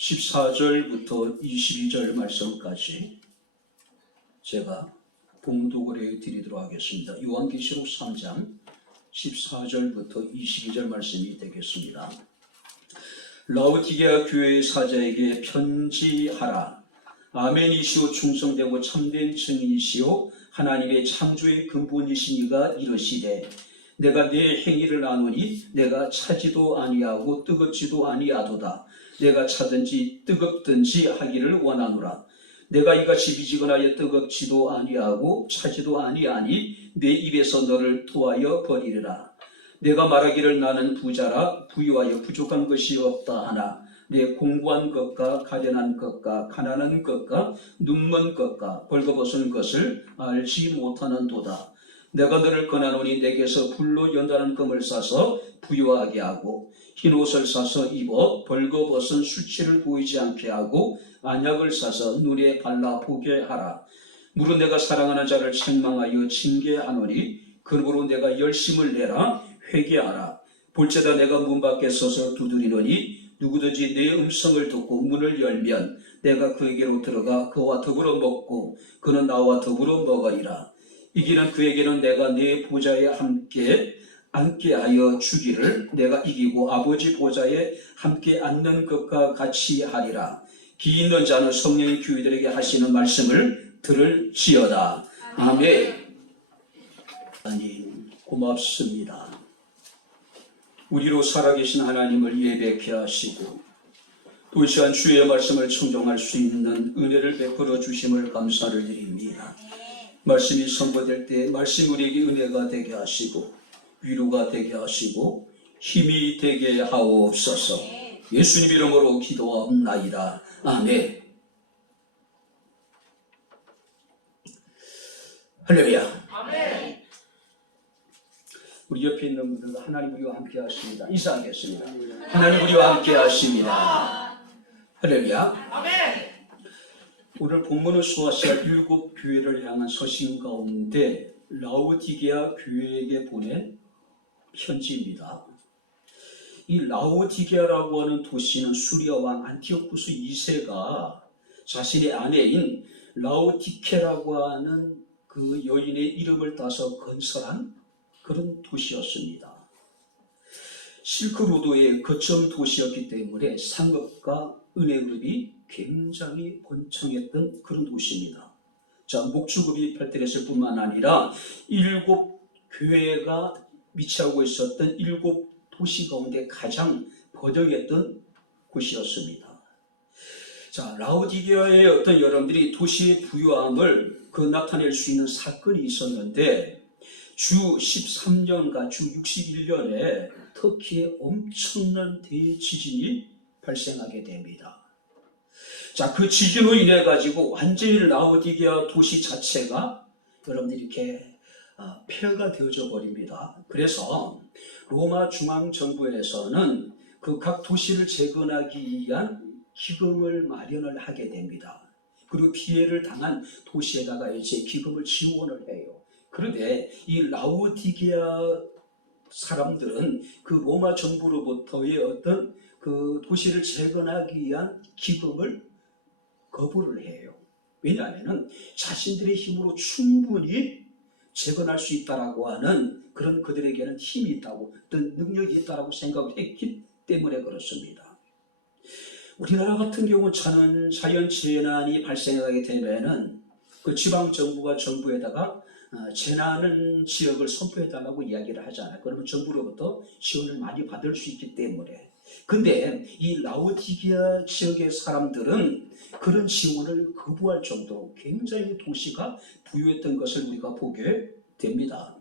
14절부터 22절 말씀까지 제가 봉독을 해드리도록 하겠습니다. 요한계시록 3장 14절부터 22절 말씀이 되겠습니다. 라오디게아 교회의 사자에게 편지하라. 아멘이시오 충성되고 참된 증인이시오 하나님의 창조의 근본이시니가 이르시되 내가 내 행위를 아노니 내가 차지도 아니하고 뜨겁지도 아니하도다. 내가 차든지 뜨겁든지 하기를 원하노라. 내가 이같이 미지근하여 뜨겁지도 아니하고 차지도 아니하니 내 입에서 너를 토하여 버리리라. 내가 말하기를 나는 부자라 부유하여 부족한 것이 없다 하나 내 공부한 것과 가련한 것과 가난한 것과 눈먼 것과 벌거벗은 것을 알지 못하는도다. 내가 너를 권하노니 내게서 불로 연단한 금을 싸서 부유하게 하고 흰옷을 사서 입어 벌거벗은 수치를 보이지 않게 하고 안약을 사서 눈에 발라 보게 하라. 무릇 내가 사랑하는 자를 책망하여 징계하노니 그러므로 내가 열심을 내라 회개하라. 볼지다 내가 문 밖에 서서 두드리노니 누구든지 내 음성을 듣고 문을 열면 내가 그에게로 들어가 그와 더불어 먹고 그는 나와 더불어 먹으리라. 이기는 그에게는 내가 내 보좌에 함께 앉게 하여 주기를 내가 이기고 아버지 보좌에 함께 앉는 것과 같이 하리라. 기 있는 자는 성령이 교회들에게 하시는 말씀을 들을지어다. 아멘. 하나님 고맙습니다. 우리로 살아계신 하나님을 예배케 하시고 또 이 시간 주의 말씀을 청종할 수 있는 은혜를 베풀어 주심을 감사를 드립니다. 말씀이 선포될 때 말씀 우리에게 은혜가 되게 하시고 위로가 되게 하시고 힘이 되게 하옵소서. 예수님 이름으로 기도하옵나이다. 아멘. 할렐루야. 아멘. 우리 옆에 있는 분들 하나님 우리와 함께 하십니다. 인사하겠습니다. 하나님 우리와 함께 하십니다. 할렐루야. 아멘. 오늘 본문을 소화시할 7교회를 향한 서신 가운데 라오디게아 교회에게 보낸 편지입니다. 이 라오디게아라고 하는 도시는 수리아 왕 안티오쿠스 2세가 자신의 아내인 라오디케라고 하는 그 여인의 이름을 따서 건설한 그런 도시였습니다. 실크로드의 거점 도시였기 때문에 상업과 은행업이 굉장히 번창했던 그런 도시입니다. 자, 목축업이 발달했을 뿐만 아니라 7교회가 위치하고 있었던 7도시 가운데 가장 번영했던 곳이었습니다. 자, 라오디게아의 어떤 여러분들이 도시의 부유함을 나타낼 수 있는 사건이 있었는데 주 13년과 주 61년에 터키에 엄청난 대지진이 발생하게 됩니다. 자, 그 지진으로 인해 가지고 완전히 라오디게아 도시 자체가 여러분들이 이렇게 폐허가 되어져 버립니다. 그래서 로마 중앙정부에서는 그 각 도시를 재건하기 위한 기금을 마련을 하게 됩니다. 그리고 피해를 당한 도시에다가 이제 기금을 지원을 해요. 그런데 이 라오디게아 사람들은 그 로마 정부로부터의 어떤 그 도시를 재건하기 위한 기금을 거부를 해요. 왜냐하면 자신들의 힘으로 충분히 재건할 수 있다라고 하는 그런 그들에게는 힘이 있다고 어떤 능력이 있다라고 생각을 했기 때문에 그렇습니다. 우리나라 같은 경우 자연재난이 발생하게 되면은 그 지방정부가 정부에다가 재난 지역을 선포해달라고 이야기를 하잖아요. 그러면 정부로부터 지원을 많이 받을 수 있기 때문에. 근데 이 라오디게아 지역의 사람들은 그런 지원을 거부할 정도로 굉장히 도시가 부유했던 것을 우리가 보게 됩니다.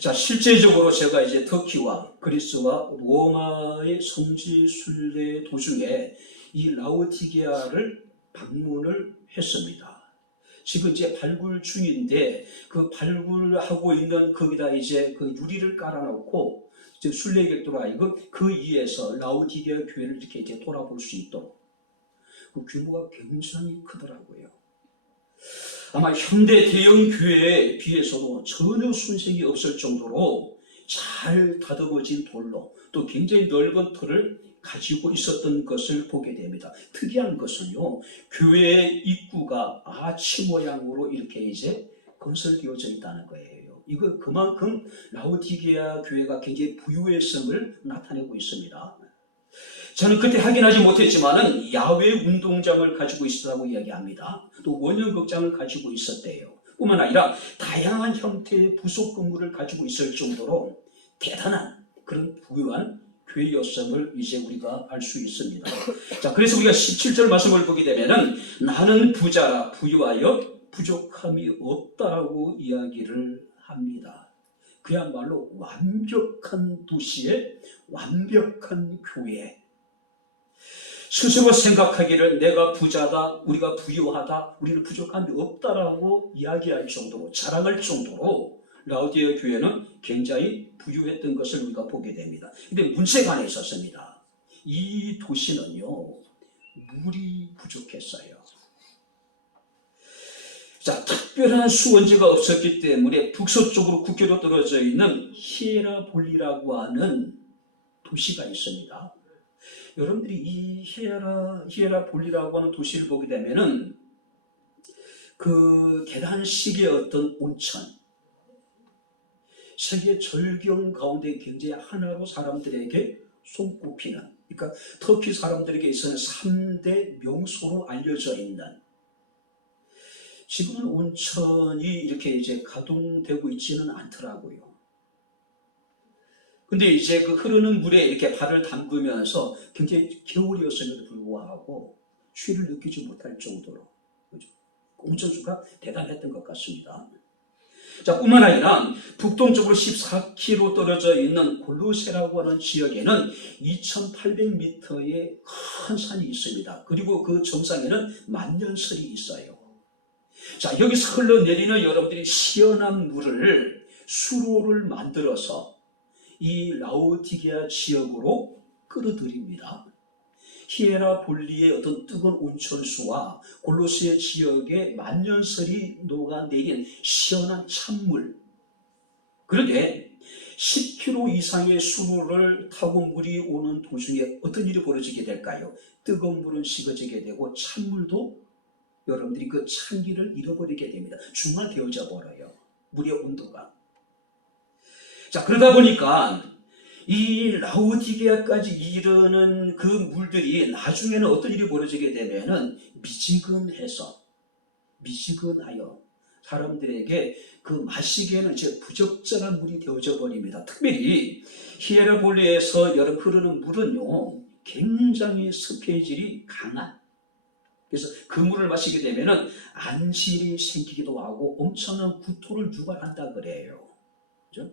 자, 실제적으로 제가 이제 터키와 그리스와 로마의 성지 순례 도중에 이 라오디게아를 방문을 했습니다. 지금 이제 발굴 중인데 그 발굴하고 있는 거기다 이제 그 유리를 깔아놓고 이제 순례객들 하여금 그 위에서 라오디게아 교회를 이렇게 이제 돌아볼 수 있도록 그 규모가 굉장히 크더라고요. 아마 현대 대형 교회에 비해서도 전혀 손색이 없을 정도로 잘 다듬어진 돌로 또 굉장히 넓은 터를 가지고 있었던 것을 보게 됩니다. 특이한 것은요, 교회의 입구가 아치 모양으로 이렇게 이제 건설되어져 있다는 거예요. 이거 그만큼 라오디게아 교회가 굉장히 부유했음을 나타내고 있습니다. 저는 그때 확인하지 못했지만은 야외 운동장을 가지고 있었다고 이야기합니다. 또 원형극장을 가지고 있었대요. 뿐만 아니라 다양한 형태의 부속 건물을 가지고 있을 정도로 대단한 그런 부유한 교회였음을 이제 우리가 알 수 있습니다. 자, 그래서 우리가 17절 말씀을 보게 되면은 나는 부자라 부유하여 부족함이 없다라고 이야기를 합니다. 그야말로 완벽한 도시의 완벽한 교회. 스스로 생각하기를 내가 부자다, 우리가 부유하다, 우리는 부족함이 없다라고 이야기할 정도로, 자랑할 정도로 라오디게아 교회는 굉장히 부유했던 것을 우리가 보게 됩니다. 근데 문제가 하나 있었습니다. 이 도시는요, 물이 부족했어요. 자, 특별한 수원지가 없었기 때문에 북서쪽으로 국교로 떨어져 있는 히에라볼리라고 하는 도시가 있습니다. 여러분들이 이 히에라볼리라고 하는 도시를 보게 되면은 그 계단식의 어떤 온천, 세계 절경 가운데 굉장히 하나로 사람들에게 손꼽히는, 그러니까 터키 사람들에게 있어서 3대 명소로 알려져 있는, 지금은 온천이 이렇게 이제 가동되고 있지는 않더라고요. 근데 이제 그 흐르는 물에 이렇게 발을 담그면서 굉장히 겨울이었음에도 불구하고 추위를 느끼지 못할 정도로 온천수가 대단했던 것 같습니다. 자, 뿐만 아니라 북동쪽으로 14km 떨어져 있는 골로세라고 하는 지역에는 2800m의 큰 산이 있습니다. 그리고 그 정상에는 만년설이 있어요. 자, 여기서 흘러내리는 여러분들이 시원한 물을 수로를 만들어서 이 라오디게아 지역으로 끌어들입니다. 히에라볼리의 어떤 뜨거운 온천수와 골로새 지역의 만년설이 녹아내린 시원한 찬물. 그런데 10km 이상의 수로를 타고 물이 오는 도중에 어떤 일이 벌어지게 될까요? 뜨거운 물은 식어지게 되고 찬물도 여러분들이 그 찬기를 잃어버리게 됩니다. 중화되어져 버려요. 물의 온도가. 자, 그러다 보니까 이 라오디게아까지 이르는 그 물들이 나중에는 어떤 일이 벌어지게 되면은 미지근하여 사람들에게 그 마시기에는 이제 부적절한 물이 되어져 버립니다. 특별히 히에라볼리에서 여름 흐르는 물은요, 굉장히 습해질이 강한, 그래서 그 물을 마시게 되면은 안실이 생기기도 하고 엄청난 구토를 유발한다 그래요. 그죠?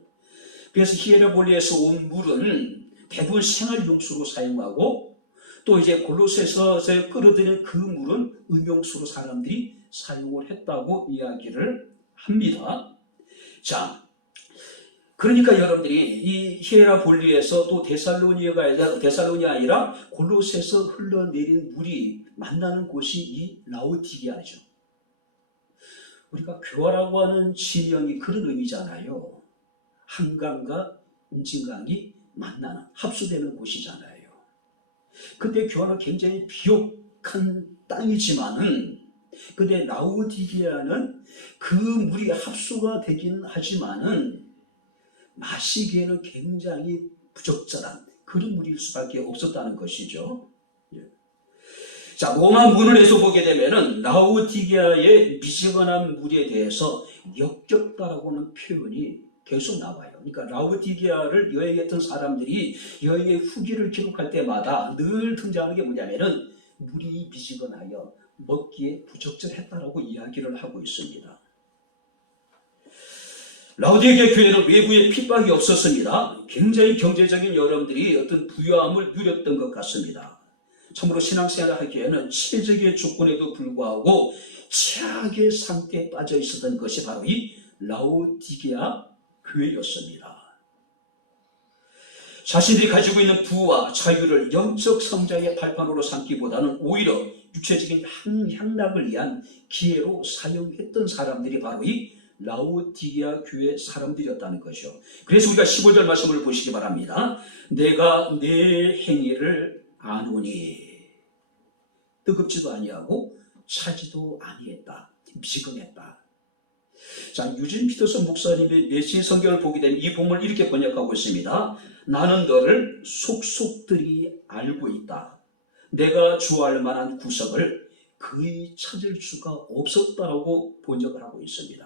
그래서 히에라볼리에서 온 물은 대부분 생활용수로 사용하고, 또 이제 골로새에서 끌어들이는 그 물은 음용수로 사람들이 사용을 했다고 이야기를 합니다. 자, 그러니까 여러분들이 이 히에라볼리에서 또 데살로니가 아니라 골로새에서 흘러내린 물이 만나는 곳이 이 라오디게아죠. 우리가 교화라고 하는 진영이 그런 의미잖아요. 한강과 음진강이 만나는, 합수되는 곳이잖아요. 근데 교화는 굉장히 비옥한 땅이지만은, 근데 라오디게아는 그 물이 합수가 되긴 하지만은 마시기에는 굉장히 부적절한 그런 물일 수밖에 없었다는 것이죠. 자, 로마 문헌에서 보게 되면은 라오디게아의 미지근한 물에 대해서 역겹다라고 하는 표현이 계속 나와요. 그러니까 라오디게아를 여행했던 사람들이 여행의 후기를 기록할 때마다 늘 등장하는 게 뭐냐면은 물이 미지근하여 먹기에 부적절했다라고 이야기를 하고 있습니다. 라오디게아 교회는 외부의 핍박이 없었습니다. 굉장히 경제적인 여러분들이 어떤 부유함을 누렸던 것 같습니다. 참으로 신앙생활을 하기에는 최적의 조건에도 불구하고 최악의 상태에 빠져 있었던 것이 바로 이 라오디게아 교회였습니다. 자신들이 가지고 있는 부와 자유를 영적 성장의 발판으로 삼기보다는 오히려 육체적인 향락을 위한 기회로 사용했던 사람들이 바로 이 라오디게아 교회 사람들이었다는 것이죠. 그래서 우리가 15절 말씀을 보시기 바랍니다. 내가 내 행위를 아노니 뜨겁지도 아니하고 차지도 아니했다. 미지근했다. 자, 유진 피터슨 목사님의 메시지 성경을 보게 되면 이 본문을 이렇게 번역하고 있습니다. 나는 너를 속속들이 알고 있다. 내가 좋아할 만한 구석을 거의 찾을 수가 없었다라고 번역을 하고 있습니다.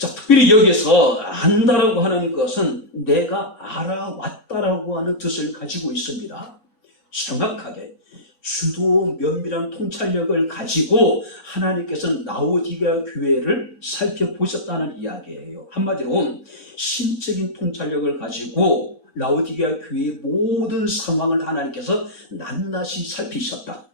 자, 특별히 여기서 안다라고 하는 것은 내가 알아왔다라고 하는 뜻을 가지고 있습니다. 정확하게 주도 면밀한 통찰력을 가지고 하나님께서는 라오디게아 교회를 살펴보셨다는 이야기예요. 한마디로 신적인 통찰력을 가지고 라오디게아 교회의 모든 상황을 하나님께서 낱낱이 살피셨다.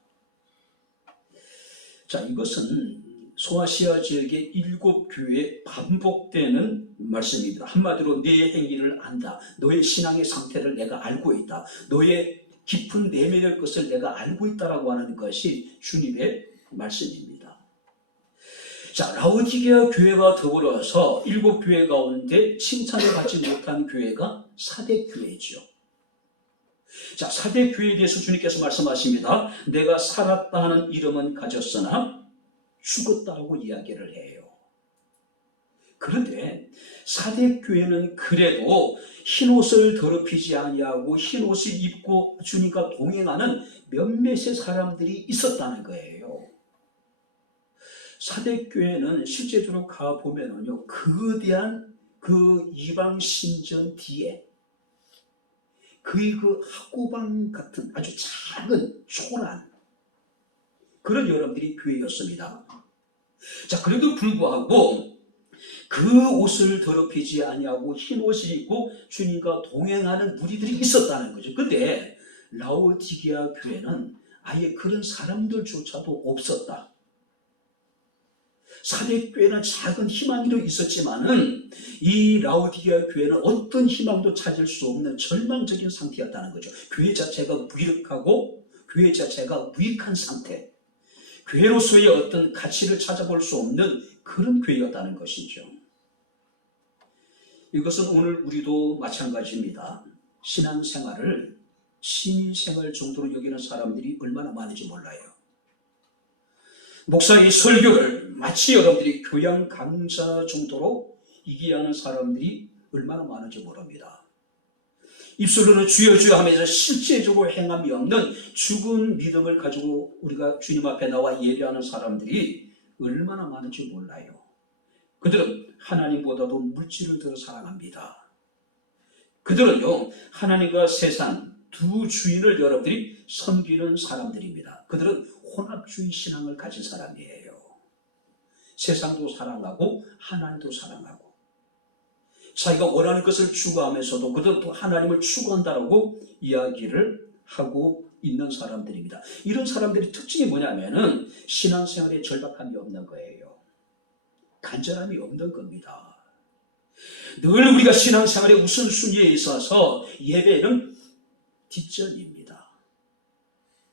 자, 이것은 소아시아 지역의 7교회에 반복되는 말씀입니다. 한마디로 내 행위를 안다. 너의 신앙의 상태를 내가 알고 있다. 너의 깊은 내면의 것을 내가 알고 있다라고 하는 것이 주님의 말씀입니다. 자, 라오디게아 교회와 더불어서 7교회 가운데 칭찬을 받지 못한 교회가 사대교회죠. 자, 사대교회에 대해서 주님께서 말씀하십니다. 내가 살았다 하는 이름은 가졌으나 죽었다라고 이야기를 해요. 그런데 사대교회는 그래도 흰옷을 더럽히지 아니하고 흰옷을 입고 주님과 동행하는 몇몇의 사람들이 있었다는 거예요. 사대교회는 실제적으로 가보면은요, 거대한 그 이방 신전 뒤에 거의 그 학구방 같은 아주 작은 초란 그런 여러분들이 교회였습니다. 자, 그래도 불구하고 그 옷을 더럽히지 아니하고 흰 옷을 입고 주님과 동행하는 무리들이 있었다는 거죠. 근데 라오디게아 교회는 아예 그런 사람들조차도 없었다. 사대교회는 작은 희망이도 있었지만은 이 라오디게아 교회는 어떤 희망도 찾을 수 없는 절망적인 상태였다는 거죠. 교회 자체가 무력하고 교회 자체가 무익한 상태. 교회로서의 어떤 가치를 찾아볼 수 없는 그런 교회였다는 것이죠. 이것은 오늘 우리도 마찬가지입니다. 신앙생활을 취미생활 정도로 여기는 사람들이 얼마나 많은지 몰라요. 목사의 설교를 마치 여러분들이 교양 강사 정도로 이해하는 사람들이 얼마나 많은지 모릅니다. 입술로는 주여 주여 하면서 실제적으로 행함이 없는 죽은 믿음을 가지고 우리가 주님 앞에 나와 예배하는 사람들이 얼마나 많은지 몰라요. 그들은 하나님보다도 물질을 더 사랑합니다. 그들은요, 하나님과 세상 두 주인을 여러분들이 섬기는 사람들입니다. 그들은 혼합주의 신앙을 가진 사람이에요. 세상도 사랑하고 하나님도 사랑하고 자기가 원하는 것을 추구하면서도 그들은 또 하나님을 추구한다라고 이야기를 하고 있는 사람들입니다. 이런 사람들의 특징이 뭐냐면은 신앙생활에 절박함이 없는 거예요. 간절함이 없는 겁니다. 늘 우리가 신앙생활의 우선순위에 있어서 예배는 뒷전입니다.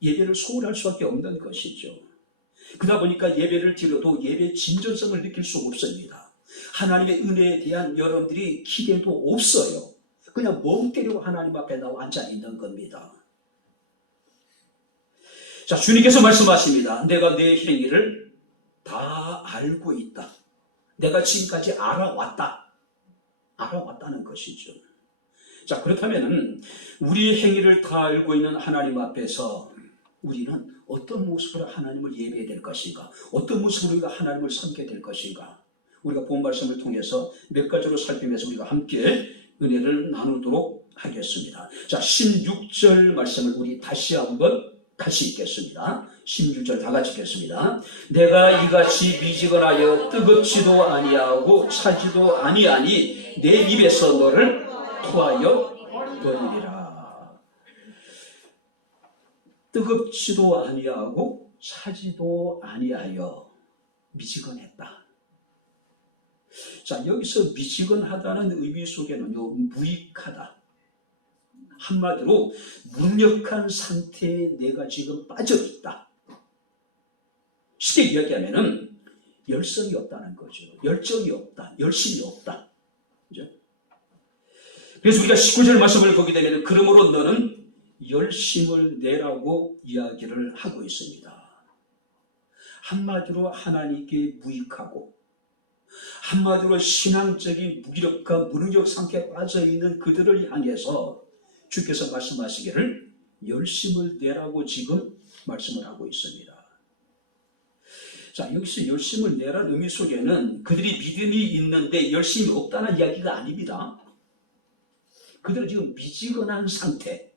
예배를 소홀할 수밖에 없는 것이죠. 그러다 보니까 예배를 드려도 예배의 진전성을 느낄 수 없습니다. 하나님의 은혜에 대한 여러분들이 기대도 없어요. 그냥 멍 때리고 하나님 앞에 나와 앉아 있는 겁니다. 자, 주님께서 말씀하십니다. 내가 내 행위를 다 알고 있다. 내가 지금까지 알아왔다는 것이죠. 자, 그렇다면 우리 행위를 다 알고 있는 하나님 앞에서 우리는 어떤 모습으로 하나님을 예배해야 될 것인가? 어떤 모습으로 우리가 하나님을 섬겨야 될 것인가? 우리가 본 말씀을 통해서 몇 가지로 살피면서 우리가 함께 은혜를 나누도록 하겠습니다. 자, 16절 말씀을 우리 다시 한번 같이 읽겠습니다. 16절 다 같이 읽겠습니다. 내가 이같이 미지근하여 뜨겁지도 아니하고 차지도 아니하니 내 입에서 너를 토하여 버리리라. 뜨겁지도 아니하고 차지도 아니하여 미지근했다. 자, 여기서 미지근하다는 의미 속에는요, 무익하다. 한마디로 무력한 상태에 내가 지금 빠져있다. 쉽게 이야기하면은 열성이 없다는 거죠. 열정이 없다. 열심이 없다. 그죠? 그래서 우리가 19절 말씀을 보게 되면 그러므로 너는 열심을 내라고 이야기를 하고 있습니다. 한마디로 하나님께 무익하고 한마디로 신앙적인 무기력과 무능력 상태에 빠져있는 그들을 향해서 주께서 말씀하시기를 열심을 내라고 지금 말씀을 하고 있습니다. 자, 여기서 열심을 내라는 의미 속에는 그들이 믿음이 있는데 열심이 없다는 이야기가 아닙니다. 그들은 지금 미지근한 상태,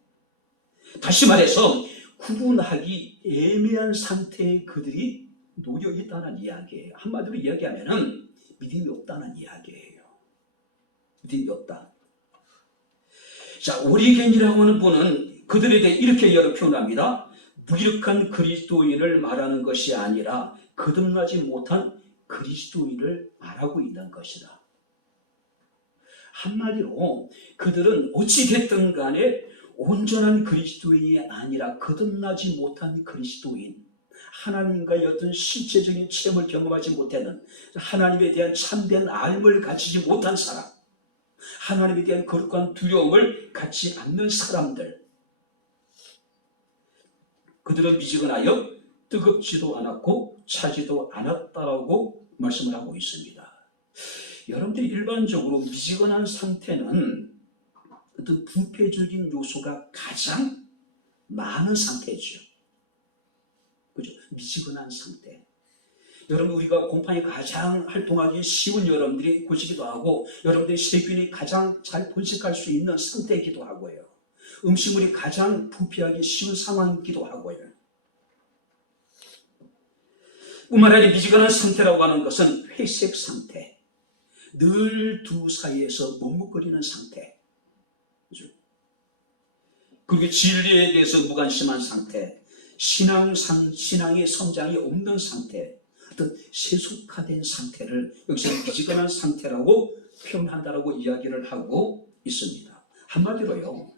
다시 말해서 구분하기 애매한 상태에 그들이 놓여 있다는 이야기예요. 한마디로 이야기하면 믿음이 없다는 이야기예요. 믿음이 없다. 자, 오리겐이라고 하는 분은 그들에 대해 이렇게 표현합니다. 무기력한 그리스도인을 말하는 것이 아니라 거듭나지 못한 그리스도인을 말하고 있는 것이다. 한마디로 그들은 어찌됐든 간에 온전한 그리스도인이 아니라 거듭나지 못한 그리스도인, 하나님과의 어떤 실제적인 체험을 경험하지 못하는, 하나님에 대한 참된 알을 가지지 못한 사람, 하나님에 대한 거룩한 두려움을 갖지 않는 사람들, 그들은 미지근하여 뜨겁지도 않았고 차지도 않았다라고 말씀을 하고 있습니다. 여러분들이 일반적으로 미지근한 상태는 어떤 부패적인 요소가 가장 많은 상태죠. 그죠? 미지근한 상태. 여러분, 우리가 곰팡이 가장 활동하기 쉬운 여러분들이 곳이기도 하고, 여러분들이 세균이 가장 잘 번식할 수 있는 상태이기도 하고요. 음식물이 가장 부패하기 쉬운 상황이기도 하고요. 뿐만 아니라 미지근한 상태라고 하는 것은 회색 상태, 늘 두 사이에서 머뭇거리는 상태, 그죠? 그리고 진리에 대해서 무관심한 상태, 신앙의 성장이 없는 상태, 어떤 세속화된 상태를 여기서 미지근한 상태라고 표현한다라고 이야기를 하고 있습니다. 한마디로요,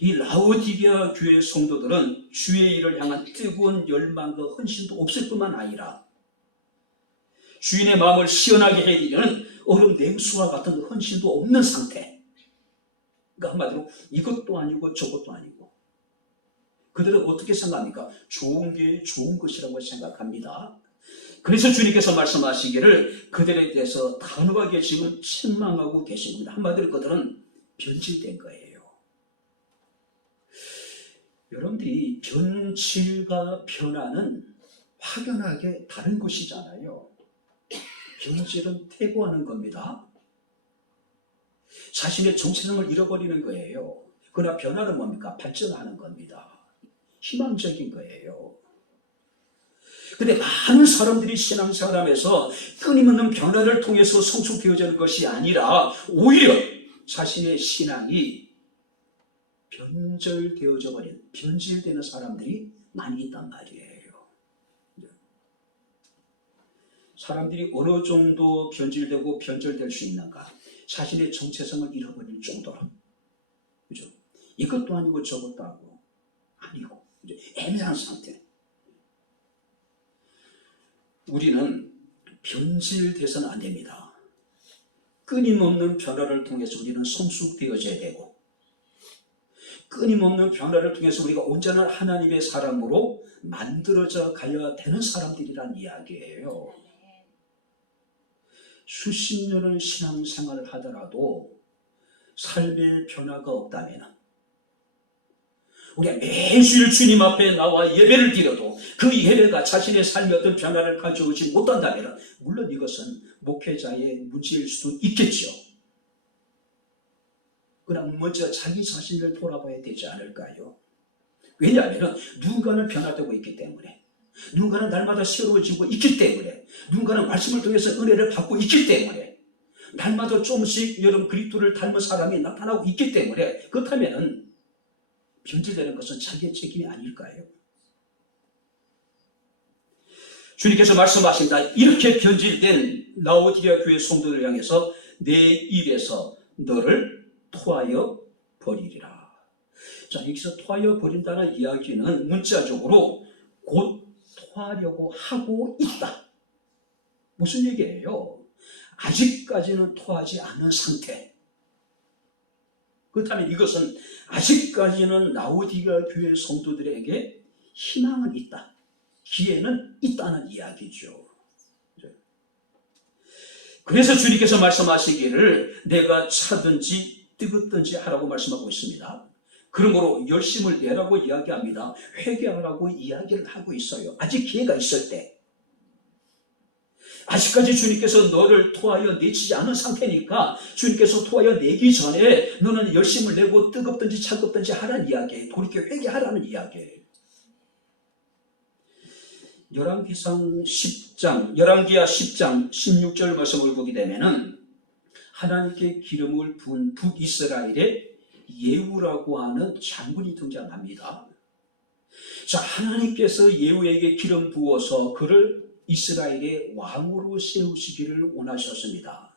이 라오디게아 교회 성도들은 주의 일을 향한 뜨거운 열망과 헌신도 없을 뿐만 아니라 주인의 마음을 시원하게 해드리는 얼음 냉수와 같은 헌신도 없는 상태. 그러니까 한마디로 이것도 아니고 저것도 아니고. 그들은 어떻게 생각합니까? 좋은 게 좋은 것이라고 생각합니다. 그래서 주님께서 말씀하시기를 그들에 대해서 단호하게 지금 책망하고 계십니다. 한마디로 그들은 변질된 거예요. 여러분들이 변질과 변화는 확연하게 다른 것이잖아요. 변질은 퇴보하는 겁니다. 자신의 정체성을 잃어버리는 거예요. 그러나 변화는 뭡니까? 발전하는 겁니다. 희망적인 거예요. 근데 많은 사람들이 신앙생활하면서 끊임없는 변화를 통해서 성숙되어지는 것이 아니라 오히려 자신의 신앙이 변절되어져 버린, 변질되는 사람들이 많이 있단 말이에요. 사람들이 어느 정도 변질되고 변절될 수 있는가? 자신의 정체성을 잃어버릴 정도로. 그죠? 이것도 아니고 저것도 아니고. 그죠? 애매한 상태. 우리는 변질돼서는 안 됩니다. 끊임없는 변화를 통해서 우리는 성숙되어져야 되고, 끊임없는 변화를 통해서 우리가 온전한 하나님의 사람으로 만들어져 가야 되는 사람들이란 이야기예요. 수십 년을 신앙생활을 하더라도 삶의 변화가 없다면, 우리가 매주일 주님 앞에 나와 예배를 드려도 그 예배가 자신의 삶에 어떤 변화를 가져오지 못한다면, 물론 이것은 목회자의 문제일 수도 있겠죠. 그러나 먼저 자기 자신을 돌아봐야 되지 않을까요? 왜냐하면 누군가는 변화되고 있기 때문에, 누군가는 날마다 새로워지고 있기 때문에, 누군가는 말씀을 통해서 은혜를 받고 있기 때문에, 날마다 조금씩 여러분 그리스도를 닮은 사람이 나타나고 있기 때문에, 그렇다면 변질되는 것은 자기의 책임이 아닐까요? 주님께서 말씀하십니다. 이렇게 변질된 라오디게아 교회 성도들을 향해서 내 입에서 너를 토하여 버리리라. 자, 여기서 토하여 버린다는 이야기는 문자적으로 곧 토하려고 하고 있다. 무슨 얘기예요? 아직까지는 토하지 않은 상태. 그렇다면 이것은 아직까지는 라오디게아 교회 성도들에게 희망은 있다, 기회는 있다는 이야기죠. 그래서 주님께서 말씀하시기를 내가 차든지 뜨겁든지 하라고 말씀하고 있습니다. 그러므로 열심을 내라고 이야기합니다. 회개하라고 이야기를 하고 있어요. 아직 기회가 있을 때. 아직까지 주님께서 너를 토하여 내치지 않은 상태니까 주님께서 토하여 내기 전에 너는 열심을 내고 뜨겁든지 차갑든지 하라는 이야기예요. 돌이켜 회개하라는 이야기예요. 열왕기하 10장 16절 말씀을 보게 되면은 하나님께 기름을 부은 북이스라엘의 예후라고 하는 장군이 등장합니다. 자, 하나님께서 예후에게 기름 부어서 그를 이스라엘의 왕으로 세우시기를 원하셨습니다.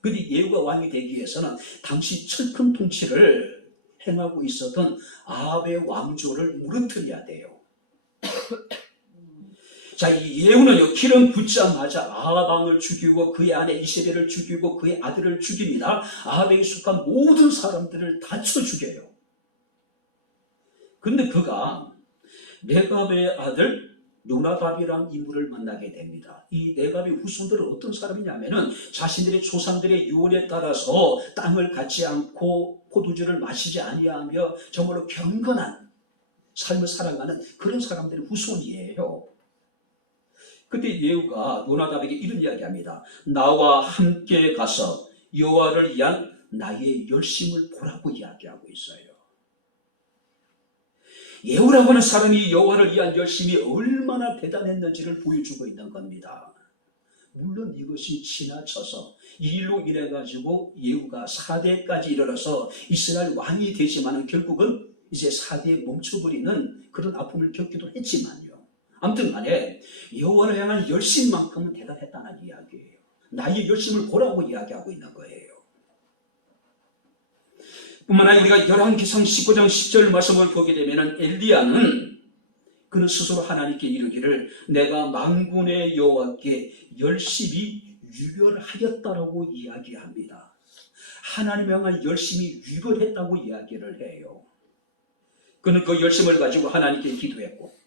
그런데 예후가 왕이 되기 위해서는 당시 철큰 통치를 행하고 있었던 아합의 왕조를 무너뜨려야 돼요. 자, 이 예후는요, 기름 붓자마자 아합 왕을 죽이고 그의 아내 이세벨을 죽이고 그의 아들을 죽입니다. 아합에게 속한 모든 사람들을 다 쳐 죽여요. 그런데 그가 네갑의 아들 요나답이라는 인물을 만나게 됩니다. 이 네갑의 후손들은 어떤 사람이냐면은 자신들의 조상들의 유언에 따라서 땅을 갖지 않고 포도주를 마시지 아니하며 정말로 경건한 삶을 살아가는 그런 사람들의 후손이에요. 그때 예후가 요나답에게 이런 이야기합니다. 나와 함께 가서 여호와를 위한 나의 열심을 보라고 이야기하고 있어요. 예후라고 하는 사람이 여호와를 위한 열심이 얼마나 대단했는지를 보여주고 있는 겁니다. 물론 이것이 지나쳐서 이 일로 인해 가지고 예후가 4대까지 이르러서 이스라엘 왕이 되지만 결국은 이제 4대에 멈춰버리는 그런 아픔을 겪기도 했지만요. 아무튼 간에 여호와를 향한 열심만큼은 대단했다는 이야기예요. 나의 열심을 보라고 이야기하고 있는 거예요. 뿐만 아니라 우리가 열왕기상 19장 10절 말씀을 보게 되면 엘리야는 그는 스스로 하나님께 이르기를 내가 만군의 여호와께 열심히 유별하였다라고 이야기합니다. 하나님 향한 열심히 유별했다고 이야기를 해요. 그는 그 열심을 가지고 하나님께 기도했고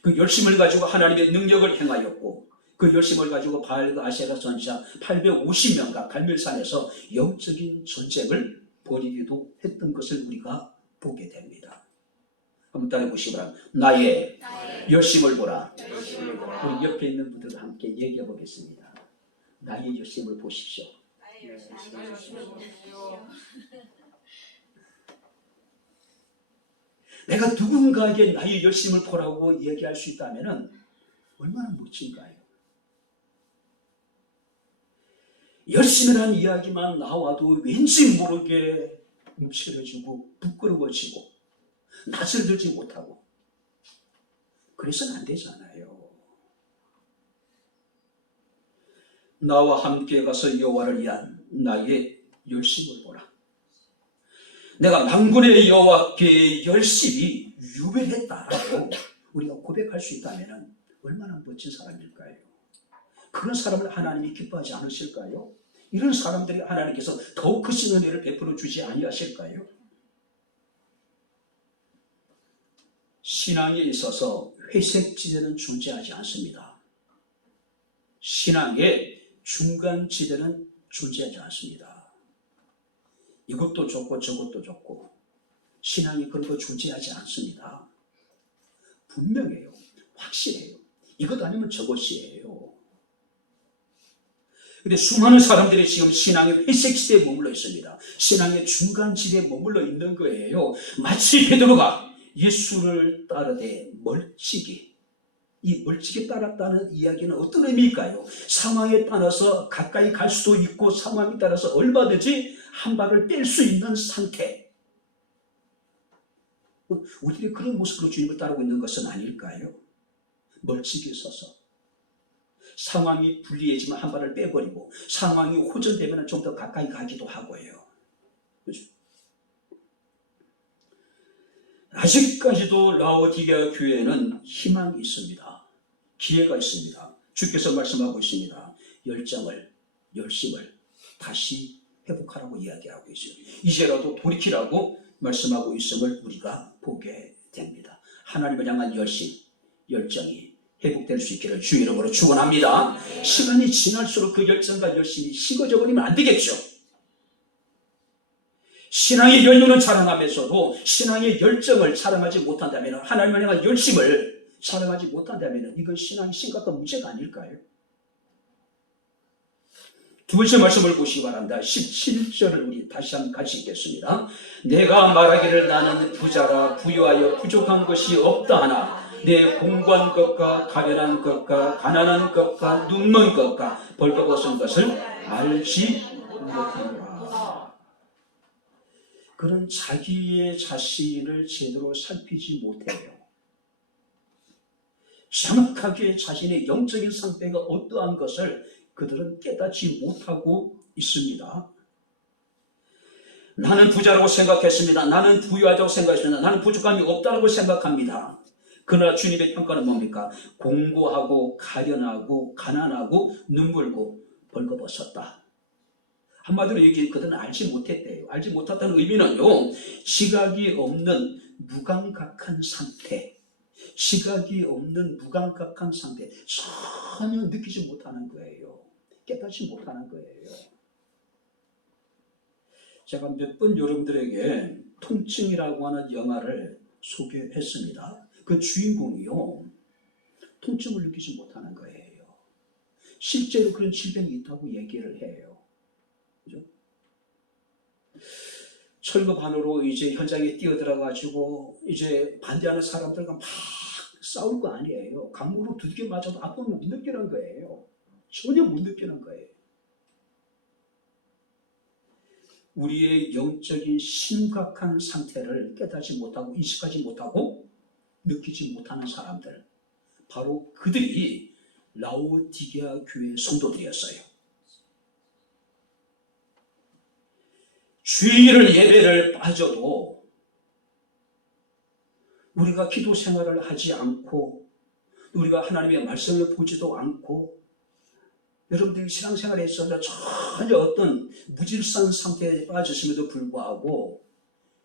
그 열심을 가지고 하나님의 능력을 행하였고 그 열심을 가지고 바알과 아세라 선지자 850명과 갈멜산에서 영적인 전쟁을 벌이기도 했던 것을 우리가 보게 됩니다. 한번 따라해 보시기 바랍니다. 나의 열심을 보라. 우리 옆에 있는 분들과 함께 얘기해 보겠습니다. 나의 열심을 보십시오. 내가 누군가에게 나의 열심을 보라고 얘기할 수 있다면 얼마나 멋진가요? 열심이라는 이야기만 나와도 왠지 모르게 움츠러지고 부끄러워지고 낯을 들지 못하고 그래서는 안 되잖아요. 나와 함께 가서 여호와를 위한 나의 열심을 보라. 내가 만군의 여호와께 열심히 유별했다라고 우리가 고백할 수 있다면 얼마나 멋진 사람일까요? 그런 사람을 하나님이 기뻐하지 않으실까요? 이런 사람들이 하나님께서 더욱 크신 은혜를 베풀어 주지 아니하실까요? 신앙에 있어서 회색지대는 존재하지 않습니다. 신앙의 중간지대는 존재하지 않습니다. 이것도 좋고 저것도 좋고 신앙이 그런 거 존재하지 않습니다. 분명해요. 확실해요. 이것 아니면 저것이에요. 근데 수많은 사람들이 지금 신앙의 회색지대에 머물러 있습니다. 신앙의 중간지대에 머물러 있는 거예요. 마치 베드로가 예수를 따르되 멀찍이, 이 멀찍이 따랐다는 이야기는 어떤 의미일까요? 상황에 따라서 가까이 갈 수도 있고 상황에 따라서 얼마든지 한 발을 뺄 수 있는 상태. 우리들이 그런 모습으로 주님을 따르고 있는 것은 아닐까요? 멀찍이 서서 상황이 불리해지면 한 발을 빼버리고 상황이 호전되면 좀 더 가까이 가기도 하고요. 그렇죠? 아직까지도 라오디게아 교회는 희망이 있습니다. 기회가 있습니다. 주께서 말씀하고 있습니다. 열심을 다시 회복하라고 이야기하고 있어요. 이제라도 돌이키라고 말씀하고 있음을 우리가 보게 됩니다. 하나님을 향한 열정이 회복될 수 있기를 주의 이름으로 축원합니다. 시간이 지날수록 그 열정과 열심이 식어져 버리면 안 되겠죠. 신앙의 연륜은 자랑하면서도 신앙의 열정을 자랑하지 못한다면, 하나님을 향한 열심을 자랑하지 못한다면 이건 신앙이 심각한 문제가 아닐까요? 두 번째 말씀을 보시기 바랍니다. 17절을 우리 다시 한번 같이 읽겠습니다. 내가 말하기를 나는 부자라 부유하여 부족한 것이 없다 하나 내 공고한 것과 가련한 것과 가난한 것과 눈먼 것과 벌거벗은 것을 알지 못하노라. 그는 자기의 자신을 제대로 살피지 못해요. 정확하게 자신의 영적인 상태가 어떠한 것을 그들은 깨닫지 못하고 있습니다. 나는 부자라고 생각했습니다. 나는 부유하다고 생각했습니다. 나는 부족함이 없다고 생각합니다. 그러나 주님의 평가는 뭡니까? 공고하고 가련하고 가난하고 눈물고 벌거벗었다. 한마디로 얘기해 그들은 알지 못했대요. 알지 못했다는 의미는요, 시각이 없는 무감각한 상태, 시각이 없는 무감각한 상태, 전혀 느끼지 못하는 거예요. 깨닫지 못하는 거예요. 제가 몇 번 여러분들에게 통증이라고 하는 영화를 소개했습니다. 그 주인공이요, 통증을 느끼지 못하는 거예요. 실제로 그런 질병이 있다고 얘기를 해요. 그죠? 철거반으로 이제 현장에 뛰어들어가지고 이제 반대하는 사람들과 막 싸울 거 아니에요. 강물로 두들겨 맞아도 아픔을 못 느끼는 거예요. 전혀 못 느끼는 거예요. 우리의 영적인 심각한 상태를 깨닫지 못하고 인식하지 못하고 느끼지 못하는 사람들, 바로 그들이 라오디게아 교회 성도들이었어요. 주일을 예배를 빠져도 우리가 기도 생활을 하지 않고 우리가 하나님의 말씀을 보지도 않고 여러분들이 신앙생활에 있어서 전혀 어떤 무질서한 상태에 빠졌음에도 불구하고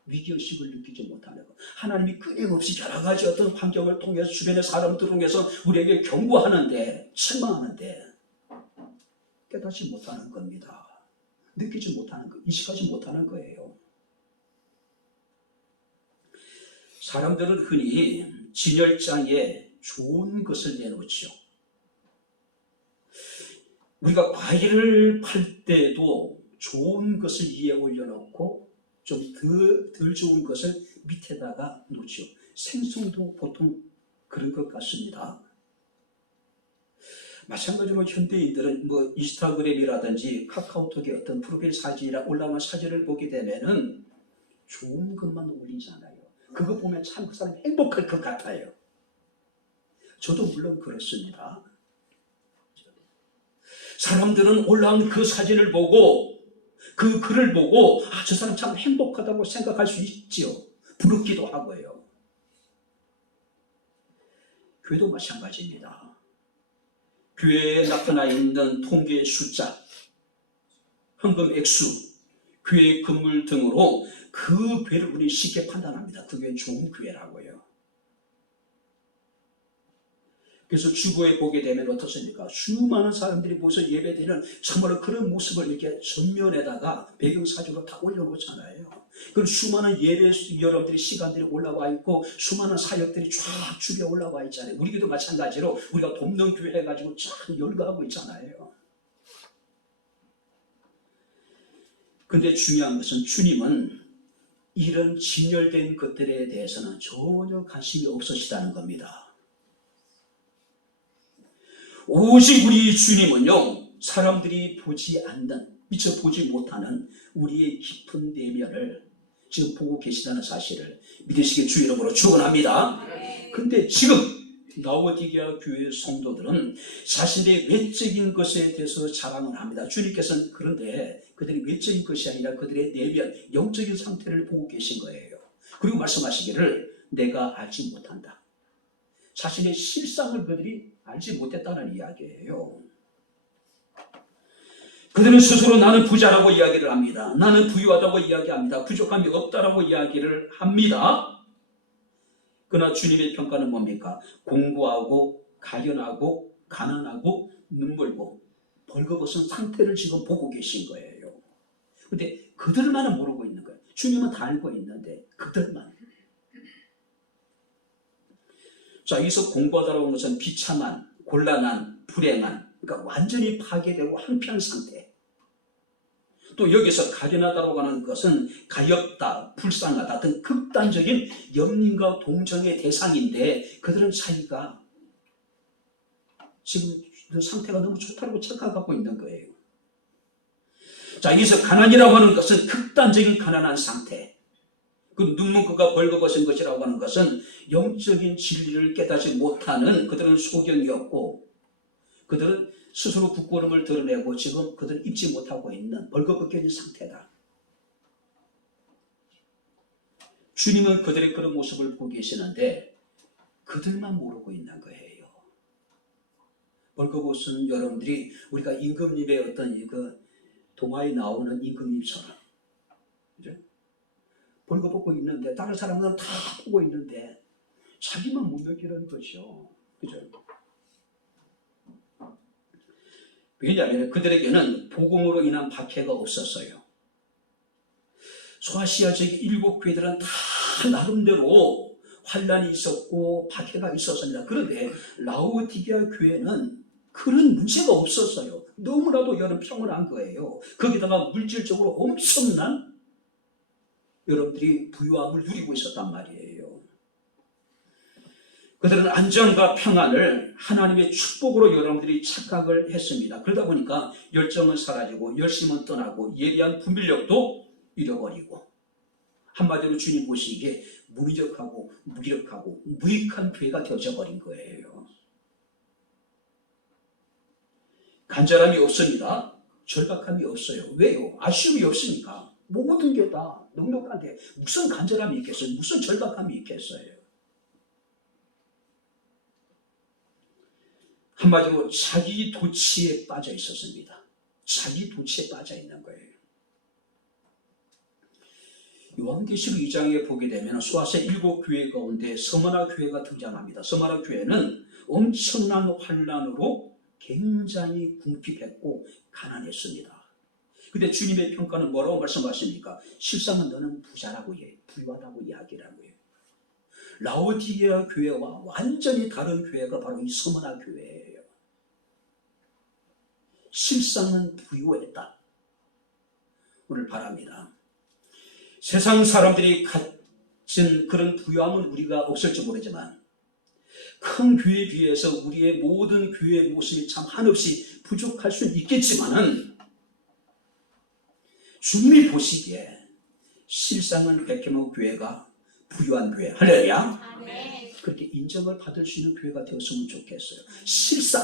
위기의식을 느끼지 못하는 것. 하나님이 끊임없이 여러 가지 어떤 환경을 통해서 주변의 사람들을 통해서 우리에게 경고하는데, 책망하는데 깨닫지 못하는 겁니다. 느끼지 못하는 거, 인식하지 못하는 거예요. 사람들은 흔히 진열장에 좋은 것을 내놓죠. 우리가 과일을 팔 때도 좋은 것을 위에 올려놓고 좀 덜 좋은 것을 밑에다가 놓죠. 생선도 보통 그런 것 같습니다. 마찬가지로 현대인들은 뭐 인스타그램이라든지 카카오톡의 어떤 프로필 사진이나 올라온 사진을 보게 되면은 좋은 것만 올리잖아요. 그거 보면 참 그 사람 행복할 것 같아요. 저도 물론 그렇습니다. 사람들은 올라온 그 사진을 보고 그 글을 보고 저 사람 참 행복하다고 생각할 수 있지요. 부럽기도 하고요. 교회도 마찬가지입니다. 교회에 나타나 있는 통계 숫자, 헌금 액수, 교회 건물 등으로 그 교회를 우리 쉽게 판단합니다. 그 교회 좋은 교회라고요. 그래서 주보에 보게 되면 어떻습니까? 수많은 사람들이 모여서 예배드리는 정말로 그런 모습을 이렇게 전면에다가 배경사진으로 다 올려놓잖아요. 그리고 수많은 예배 여러분들이 시간들이 올라와 있고 수많은 사역들이 쫙 줄에 올라와 있잖아요. 우리도 마찬가지로 우리가 돕는 교회 해가지고 쫙 열거하고 있잖아요. 근데 중요한 것은 주님은 이런 진열된 것들에 대해서는 전혀 관심이 없으시다는 겁니다. 오직 우리 주님은요, 사람들이 보지 않는, 미처 보지 못하는 우리의 깊은 내면을 지금 보고 계시다는 사실을 믿으시길 주 이름으로 축원합니다. 근데 지금 라오디게아 교회 성도들은 자신의 외적인 것에 대해서 자랑을 합니다. 주님께서는 그런데 그들이 외적인 것이 아니라 그들의 내면, 영적인 상태를 보고 계신 거예요. 그리고 말씀하시기를 내가 알지 못한다. 자신의 실상을 그들이 알지 못했다는 이야기예요. 그들은 스스로 나는 부자라고 이야기를 합니다. 나는 부유하다고 이야기합니다. 부족함이 없다라고 이야기를 합니다. 그러나 주님의 평가는 뭡니까? 공고하고 가련하고 가난하고 눈멀고 벌거벗은 상태를 지금 보고 계신 거예요. 근데 그들만은 모르고 있는 거예요. 주님은 다 알고 있는데 그들만. 자, 여기서 공고하다라는 것은 비참한, 곤란한, 불행한, 그러니까 완전히 파괴되고 한편 상태. 또 여기서 가련하다라고 하는 것은 가엾다, 불쌍하다 등 극단적인 연민과 동정의 대상인데 그들은 자기가 지금 그 상태가 너무 좋다고 착각하고 있는 거예요. 자, 여기서 가난이라고 하는 것은 극단적인 가난한 상태. 그 눈먼 그가 벌거벗은 것이라고 하는 것은 영적인 진리를 깨닫지 못하는 그들은 소경이었고 그들은 스스로 부끄러움을 드러내고 지금 그들은 입지 못하고 있는 벌거벗겨 있는 상태다. 주님은 그들의 그런 모습을 보고 계시는데 그들만 모르고 있는 거예요. 벌거벗은 여러분들이 우리가 임금님의 어떤 그 동화에 나오는 임금님처럼 그죠? 벌거벗고 있는데 다른 사람들은 다 보고 있는데 자기만 못 느끼는 거죠. 그죠? 왜냐하면 그들에게는 복음으로 인한 박해가 없었어요. 소아시아 지역 7교회들은 다 나름대로 환란이 있었고 박해가 있었습니다. 그런데 라오디게아 교회는 그런 문제가 없었어요. 너무나도 여러분 평온한 거예요. 거기다가 물질적으로 엄청난 여러분들이 부유함을 누리고 있었단 말이에요. 그들은 안정과 평안을 하나님의 축복으로 여러분들이 착각을 했습니다. 그러다 보니까 열정은 사라지고 열심은 떠나고 예리한 분별력도 잃어버리고 한마디로 주님 보시기에 무기력하고 무기력하고 무익한 교회가 되어져 버린 거예요. 간절함이 없습니다. 절박함이 없어요. 왜요? 아쉬움이 없으니까. 모든 게 다 넉넉한데 무슨 간절함이 있겠어요? 무슨 절박함이 있겠어요? 한마디로 자기 도취에 빠져 있었습니다. 자기 도취에 빠져 있는 거예요. 요한계시록 2장에 보게 되면 소아시아 7교회 가운데 서머나 교회가 등장합니다. 서머나 교회는 엄청난 환란으로 굉장히 궁핍했고 가난했습니다. 근데 주님의 평가는 뭐라고 말씀하십니까? 실상은 너는 부자라고 해, 부유하다고 이야기라고 해요. 라오디게아 교회와 완전히 다른 교회가 바로 이 서머나 교회예요. 실상은 부유했다. 오늘 바랍니다. 세상 사람들이 가진 그런 부유함은 우리가 없을지 모르지만 큰 교회에 비해서 우리의 모든 교회의 모습이 참 한없이 부족할 수는 있겠지만은 주님이 보시기에 실상은 베케모 교회가 부유한 교회, 할렐루야. 그렇게 인정을 받을 수 있는 교회가 되었으면 좋겠어요. 실상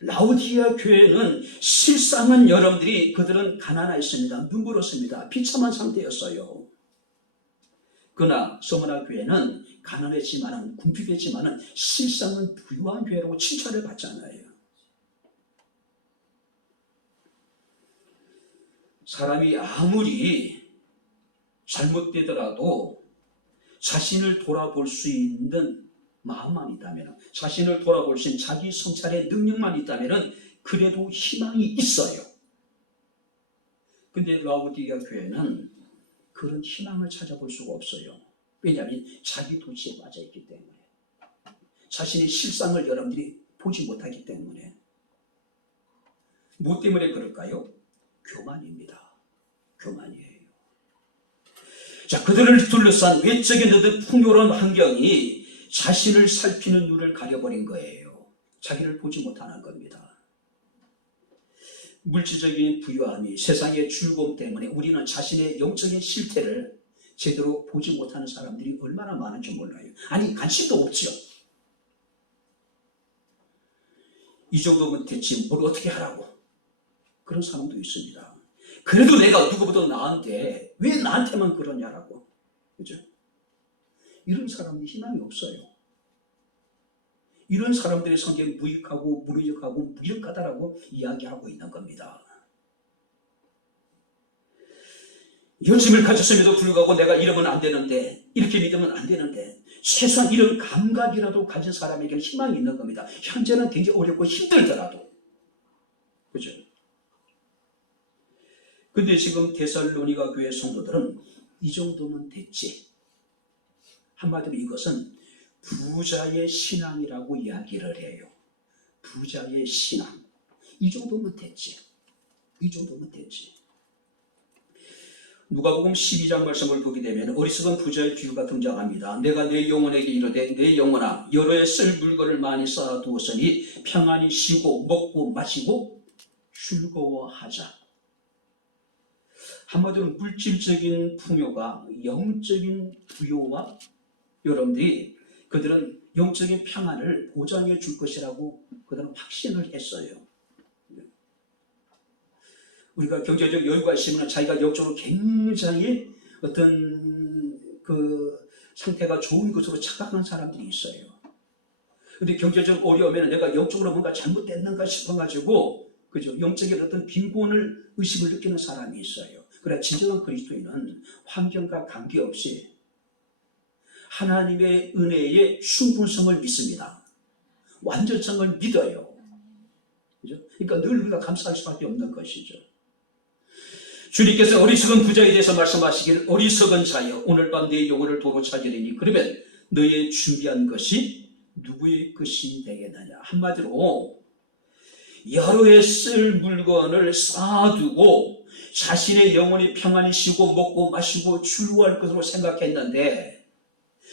라오디게아 교회는 실상은 여러분들이 그들은 가난했습니다. 눈물었습니다. 비참한 상태였어요. 그러나 서머나 교회는 가난했지만은 궁핍했지만은 실상은 부유한 교회라고 칭찬을 받잖아요. 사람이 아무리 잘못되더라도 자신을 돌아볼 수 있는 마음만 있다면, 자신을 돌아볼 수 있는 자기 성찰의 능력만 있다면 그래도 희망이 있어요. 근데 라오디게아 교회는 그런 희망을 찾아볼 수가 없어요. 왜냐하면 자기 도취에 빠져있기 때문에, 자신의 실상을 여러분들이 보지 못하기 때문에. 뭐 때문에 그럴까요? 교만입니다. 교만이에요. 자, 그들을 둘러싼 외적인 어떤 풍요로운 환경이 자신을 살피는 눈을 가려버린 거예요. 자기를 보지 못하는 겁니다. 물질적인 부유함이 세상의 즐거움 때문에 우리는 자신의 영적인 실태를 제대로 보지 못하는 사람들이 얼마나 많은지 몰라요. 아니, 관심도 없죠. 이 정도면 됐지 뭘 어떻게 하라고. 그런 사람도 있습니다. 그래도 내가 누구보다 나은데 왜 나한테만 그러냐라고. 그죠? 이런 사람이 희망이 없어요. 이런 사람들의 성격이 무익하고 무능력하고 무력하다라고 이야기하고 있는 겁니다. 열심을 가졌음에도 불구하고 내가 이러면 안 되는데, 이렇게 믿으면 안 되는데, 최소한 이런 감각이라도 가진 사람에게는 희망이 있는 겁니다. 현재는 굉장히 어렵고 힘들더라도. 그죠? 근데 지금 데살로니가 교회 성도들은 이 정도면 됐지. 한마디로 이것은 부자의 신앙이라고 이야기를 해요. 부자의 신앙. 이 정도면 됐지. 이 정도면 됐지. 누가복음 12장 말씀을 보게 되면 어리석은 부자의 비유가 등장합니다. 내가 내 영혼에게 이르되 내 영혼아 여러 해 쓸 물건을 많이 쌓아두었으니 평안히 쉬고 먹고 마시고 즐거워하자. 한마디로 물질적인 풍요가 영적인 부요와 여러분들이 그들은 영적인 평안을 보장해 줄 것이라고 그들은 확신을 했어요. 우리가 경제적 여유가 있으면 자기가 영적으로 굉장히 어떤 그 상태가 좋은 것으로 착각하는 사람들이 있어요. 근데 경제적 어려우면 내가 영적으로 뭔가 잘못됐는가 싶어가지고, 그죠? 영적인 어떤 빈곤을 의심을 느끼는 사람이 있어요. 그러나 진정한 그리스도인은 환경과 관계없이 하나님의 은혜의 충분성을 믿습니다. 완전성을 믿어요. 그죠? 그러니까 늘 우리가 감사할 수밖에 없는 것이죠. 주님께서 어리석은 부자에 대해서 말씀하시길 어리석은 자여 오늘 밤 내 영혼을 도로 찾으리니 그러면 너의 준비한 것이 누구의 것이 되겠느냐. 한마디로 여러 해 쓸 물건을 쌓아두고 자신의 영혼이 평안히 쉬고 먹고 마시고 즐거워할 것으로 생각했는데,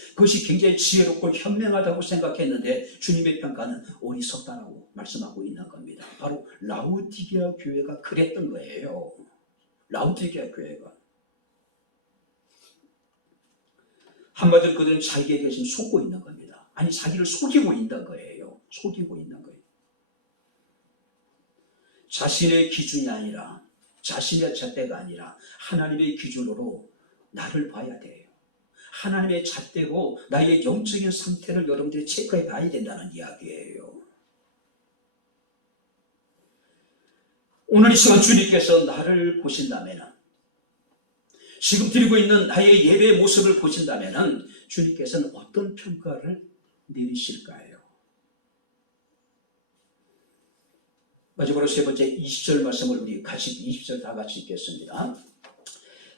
그것이 굉장히 지혜롭고 현명하다고 생각했는데 주님의 평가는 어리석다라고 말씀하고 있는 겁니다. 바로 라오디게아 교회가 그랬던 거예요. 라오디게아 교회가. 한마디로 그들은 자기에게 지금 속고 있는 겁니다. 아니, 자기를 속이고 있는 거예요. 속이고 있는 거예요. 자신의 기준이 아니라, 자신의 잣대가 아니라 하나님의 기준으로 나를 봐야 돼요. 하나님의 잣대로 나의 영적인 상태를 여러분들이 체크해 봐야 된다는 이야기예요. 오늘 이 시간 주님께서 나를 보신다면, 지금 드리고 있는 나의 예배의 모습을 보신다면 주님께서는 어떤 평가를 내리실까요? 마지막으로 세 번째 20절 말씀을 우리 같이 20절 다 같이 읽겠습니다.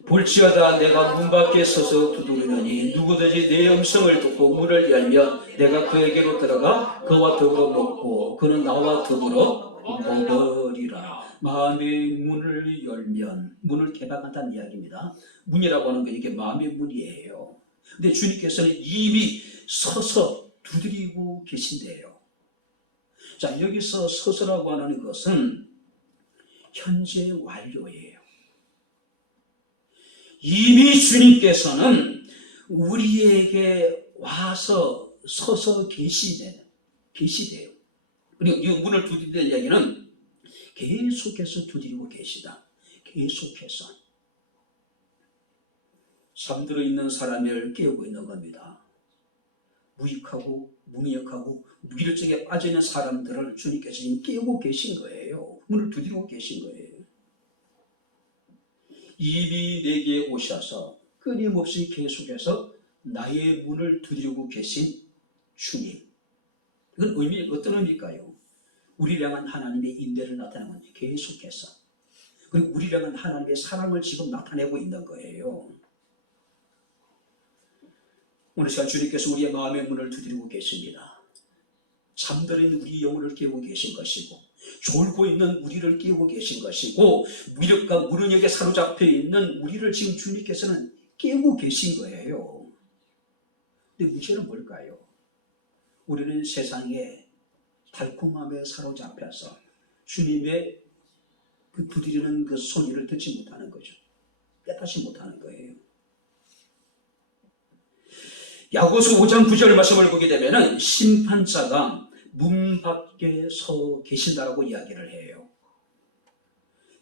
볼지어다 내가 문 밖에 서서 두드리느니 누구든지 내 음성을 듣고 문을 열면 내가 그에게로 들어가 그와 더불어 먹고 그는 나와 더불어 먹으리라. 마음의 문을 열면, 문을 개방한다는 이야기입니다. 문이라고 하는 건 이게 마음의 문이에요. 근데 주님께서는 이미 서서 두드리고 계신데요. 자, 여기서 서서라고 하는 것은 현재 완료예요. 이미 주님께서는 우리에게 와서 서서 계시대요. 그리고 이 문을 두드린다는 이야기는 계속해서 두드리고 계시다. 계속해서. 잠들어 있는 사람을 깨우고 있는 겁니다. 무익하고 무능력하고 무기력증에 빠져있는 사람들을 주님께서 지금 깨우고 계신 거예요. 문을 두드리고 계신 거예요. 이미 내게 오셔서 끊임없이 계속해서 나의 문을 두드리고 계신 주님. 이건 어떤 의미일까요? 우리를 향한 하나님의 인내를 나타내는 건 계속해서. 그리고 우리를 향한 하나님의 사랑을 지금 나타내고 있는 거예요. 오늘 시간 주님께서 우리의 마음의 문을 두드리고 계십니다. 잠들은 우리 영혼을 깨우고 계신 것이고, 졸고 있는 우리를 깨우고 계신 것이고, 무력과 무능력에 사로잡혀 있는 우리를 지금 주님께서는 깨우고 계신 거예요. 근데 문제는 뭘까요? 우리는 세상에 달콤함에 사로잡혀서 주님의 그 두드리는 그 소리를 듣지 못하는 거죠. 깨닫지 못하는 거예요. 야고보서 5장 9절 말씀을 보게 되면 심판자가 문 밖에 서 계신다라고 이야기를 해요.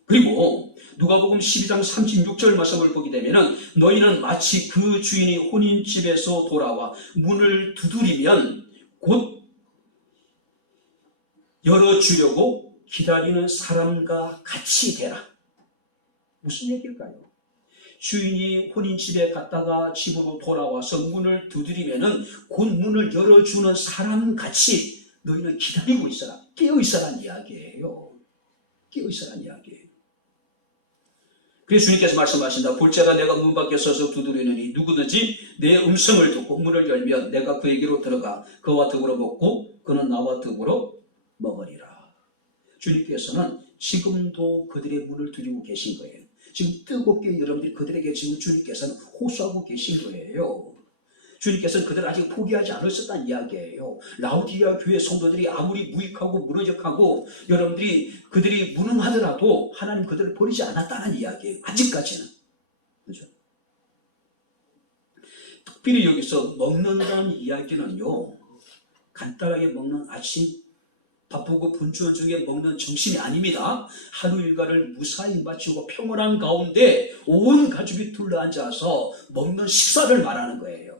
그리고 누가복음 12장 36절 말씀을 보게 되면 너희는 마치 그 주인이 혼인집에서 돌아와 문을 두드리면 곧 열어주려고 기다리는 사람과 같이 되라. 무슨 얘기일까요? 주인이 혼인집에 갔다가 집으로 돌아와서 문을 두드리면은 곧 문을 열어주는 사람같이 너희는 기다리고 있어라. 깨어있어란 이야기예요. 깨어있어란 이야기예요. 그래서 주님께서 말씀하신다. 볼자가 내가 문 밖에 서서 두드리느니 누구든지 내 음성을 듣고 문을 열면 내가 그에게로 들어가 그와 더불어 먹고 그는 나와 더불어 먹으리라. 주님께서는 지금도 그들의 문을 두드리고 계신 거예요. 지금 뜨겁게 여러분들이 그들에게 지금 주님께서는 호소하고 계신 거예요. 주님께서는 그들을 아직 포기하지 않으셨다는 이야기예요. 라우디게아 교회 성도들이 아무리 무익하고 무너져하고 여러분들이 그들이 무능하더라도 하나님 그들을 버리지 않았다는 이야기예요. 아직까지는. 그죠? 특별히 여기서 먹는다는 이야기는요, 간단하게 먹는 아침 바쁘고 분주한 중에 먹는 점심이 아닙니다. 하루 일과를 무사히 마치고 평온한 가운데 온 가족이 둘러앉아서 먹는 식사를 말하는 거예요.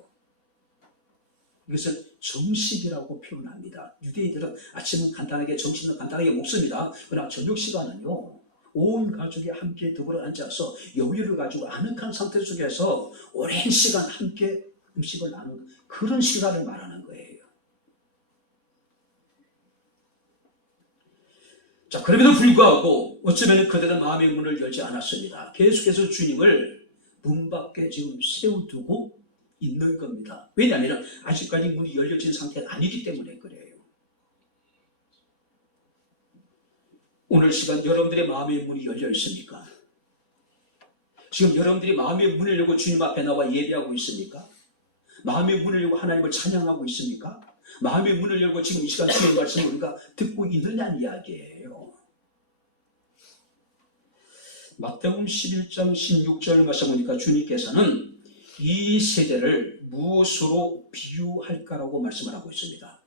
이것을 정식이라고 표현합니다. 유대인들은 아침은 간단하게, 점심은 간단하게 먹습니다. 그러나 저녁 시간은요, 온 가족이 함께 더불어 앉아서 여유를 가지고 아늑한 상태 속에서 오랜 시간 함께 음식을 나누는 그런 시간을 말하는 거예요. 자, 그럼에도 불구하고 어쩌면 그들은 마음의 문을 열지 않았습니다. 계속해서 주님을 문 밖에 지금 세워두고 있는 겁니다. 왜냐하면 아직까지 문이 열려진 상태가 아니기 때문에 그래요. 오늘 시간 여러분들의 마음의 문이 열려 있습니까? 지금 여러분들이 마음의 문을 열고 주님 앞에 나와 예배하고 있습니까? 마음의 문을 열고 하나님을 찬양하고 있습니까? 마음의 문을 열고 지금 이 시간 주의 말씀을 우리가 듣고 있느냐는 이야기예요. 마태복음 11장 16절 말씀 보니까 주님께서는 이 세대를 무엇으로 비유할까라고 말씀을 하고 있습니다.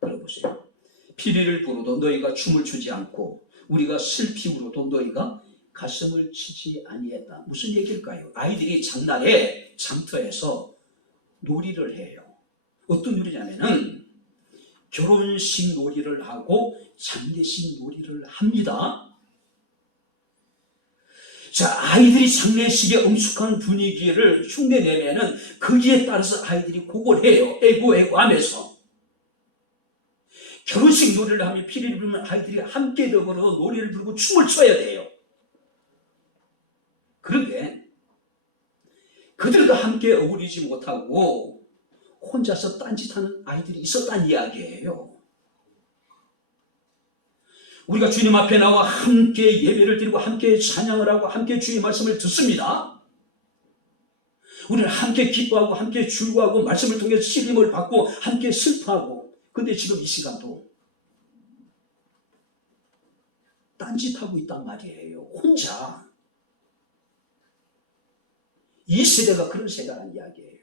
들어보세요. 피리를 부르도 너희가 춤을 추지 않고 우리가 슬피 울어도 너희가 가슴을 치지 아니했다. 무슨 얘기일까요? 아이들이 장날에 장터에서 놀이를 해요. 어떤 놀이냐면은 결혼식 놀이를 하고 장례식 놀이를 합니다. 자, 아이들이 장례식의 엄숙한 분위기를 흉내내면은 거기에 따라서 아이들이 곡을 해요. 애고 하면서. 결혼식 놀이를 하면 피리를 부르면 아이들이 함께 더불어 노래를 부르고 춤을 춰야 돼요. 그런데 그들과 함께 어울리지 못하고 혼자서 딴짓하는 아이들이 있었다는 이야기예요. 우리가 주님 앞에 나와 함께 예배를 드리고 함께 찬양을 하고 함께 주의 말씀을 듣습니다. 우리는 함께 기뻐하고 함께 즐거워하고 말씀을 통해 쓰임을 받고 함께 슬퍼하고, 근데 지금 이 시간도 딴짓하고 있단 말이에요. 혼자. 이 세대가 그런 세대라는 이야기예요.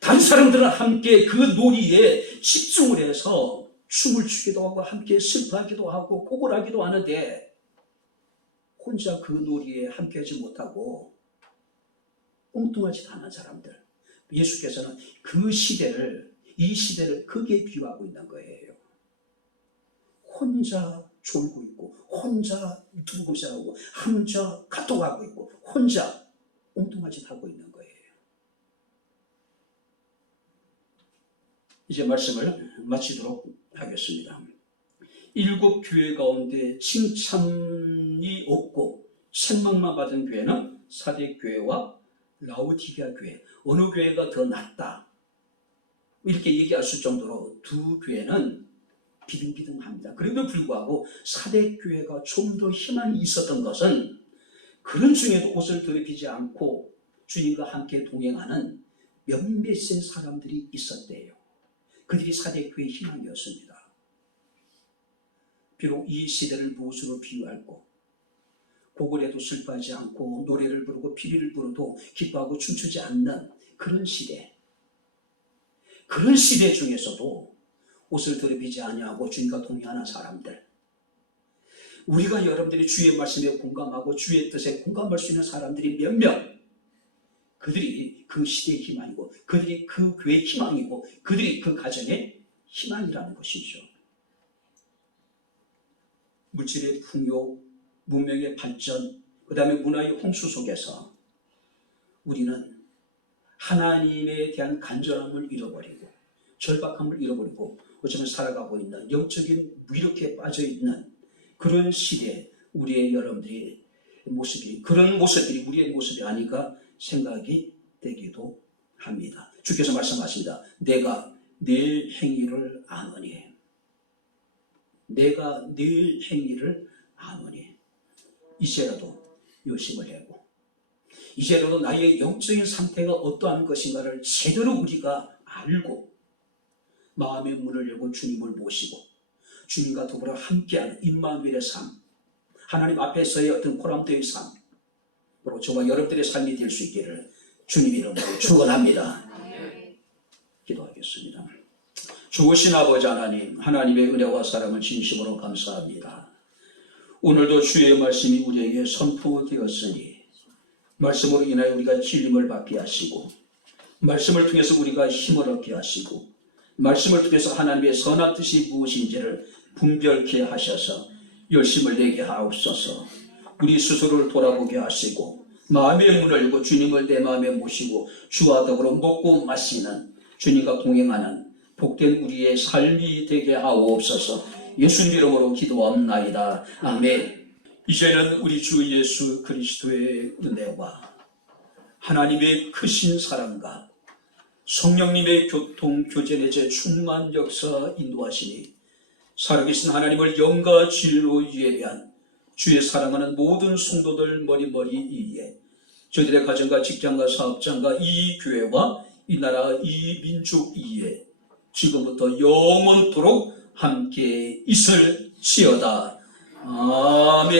다른 사람들은 함께 그 놀이에 집중을 해서 춤을 추기도 하고 함께 슬퍼하기도 하고 곡을 하기도 하는데 혼자 그 놀이에 함께하지 못하고 엉뚱하지 않은 사람들, 예수께서는 그 시대를, 이 시대를 크게 비유하고 있는 거예요. 혼자 졸고 있고 혼자 유튜브 검색하고 혼자 카톡하고 있고 혼자 엉뚱한 짓 하고 있는 거예요. 이제 말씀을 마치도록 하겠습니다. 7 교회 가운데 칭찬이 없고 책망만 받은 교회는 사대교회와 라우디게아 교회, 어느 교회가 더 낫다 이렇게 얘기할 수 정도로 두 교회는 비등비등합니다. 그럼에도 불구하고 사대교회가 좀 더 희망이 있었던 것은 그런 중에도 옷을 더럽히지 않고 주님과 함께 동행하는 몇몇의 사람들이 있었대요. 그들이 사대교회의 희망이었습니다. 비록 이 시대를 무엇으로 비유할고 곡을 해도 슬퍼하지 않고 노래를 부르고 피리를 부르도 기뻐하고 춤추지 않는 그런 시대, 그런 시대 중에서도 옷을 더럽히지 아니하고 주님과 동행하는 사람들, 우리가 여러분들이 주의 말씀에 공감하고 주의 뜻에 공감할 수 있는 사람들이 몇 명, 그들이 그 시대의 희망이고 그들이 그 교회의 희망이고 그들이 그 가정의 희망이라는 것이죠. 물질의 풍요, 문명의 발전, 그 다음에 문화의 홍수 속에서 우리는 하나님에 대한 간절함을 잃어버리고 절박함을 잃어버리고 어쩌면 살아가고 있는 영적인 무력에 빠져있는 그런 시대에 우리의 여러분들이 모습이, 그런 모습들이 우리의 모습이 아닌가 생각이 되기도 합니다. 주께서 말씀하십니다. 내가 내 행위를 아노니. 내가 내 행위를 아노니. 이제라도 열심을 내고 이제라도 나의 영적인 상태가 어떠한 것인가를 제대로 우리가 알고 마음의 문을 열고 주님을 모시고 주님과 더불어 함께하는 임마누엘의 삶, 하나님 앞에서의 어떤 보람되의 삶, 바로 저와 여러분들의 삶이 될 수 있기를 주님 이름으로 축원합니다. 기도하겠습니다. 좋으신 아버지 하나님, 하나님의 은혜와 사랑을 진심으로 감사합니다. 오늘도 주의 말씀이 우리에게 선포되었으니 말씀으로 인하여 우리가 진림을 받게 하시고 말씀을 통해서 우리가 힘을 얻게 하시고 말씀을 통해서 하나님의 선한 뜻이 무엇인지를 분별케 하셔서 열심을 내게 하옵소서. 우리 스스로를 돌아보게 하시고 마음의 문을 열고 주님을 내 마음에 모시고 주와 더불어 먹고 마시는 주님과 동행하는 복된 우리의 삶이 되게 하옵소서. 예수님 이름으로 기도합나이다. 아멘. 이제는 우리 주 예수 그리스도의 은혜와 하나님의 크신 사랑과 성령님의 교통, 교제의 제 충만 역사 인도하시니 살아계신 하나님을 영과 진리로 예배한 주의 사랑하는 모든 성도들 머리머리 이에 저들의 가정과 직장과 사업장과 이 교회와 이 나라 이 민족 이에 지금부터 영원토록 함께 있을지어다. 아멘.